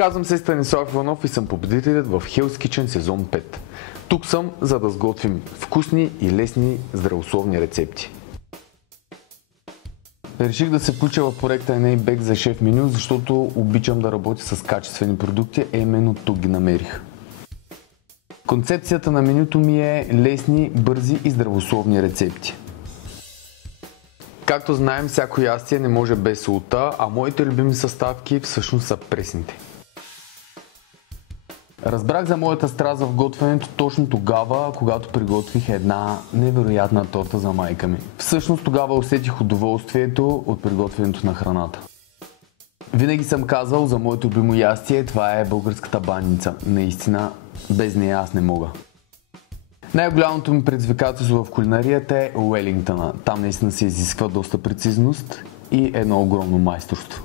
Казвам се Станислав Иванов и съм победителят в Hell's Kitchen сезон 5. Тук съм, за да сготвим вкусни и лесни здравословни рецепти. Реших да се включа в проекта NA-BAKE за шеф меню, защото обичам да работя с качествени продукти, а именно тук ги намерих. Концепцията на менюто ми е лесни, бързи и здравословни рецепти. Както знаем, всяко ястие не може без солта, а моите любими съставки всъщност са пресните. Разбрах за моята страст в готвенето точно тогава, когато приготвих една невероятна торта за майка ми. Всъщност тогава усетих удоволствието от приготвянето на храната. Винаги съм казвал за моето любимо ястие, това е българската баница. Наистина, без нея аз не мога. Най-голямото ми предизвикателство в кулинарията е Уелингтъна. Там наистина се изисква доста прецизност и едно огромно майсторство.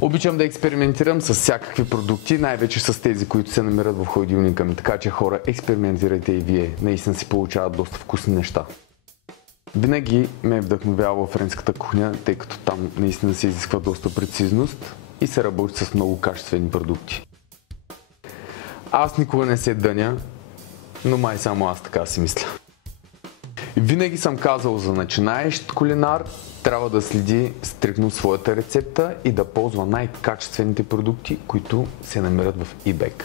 Обичам да експериментирам с всякакви продукти, най-вече с тези, които се намират в хладилника ми. Така че хора, експериментирайте и вие. Наистина си получават доста вкусни неща. Винаги ме е вдъхновявала френската кухня, тъй като там наистина се изисква доста прецизност и се работи с много качествени продукти. Аз никога не се дъня, но май само аз така си мисля. Винаги съм казал за начинаещ кулинар, трябва да следи стриктно своята рецепта и да ползва най-качествените продукти, които се намират в eBAKE.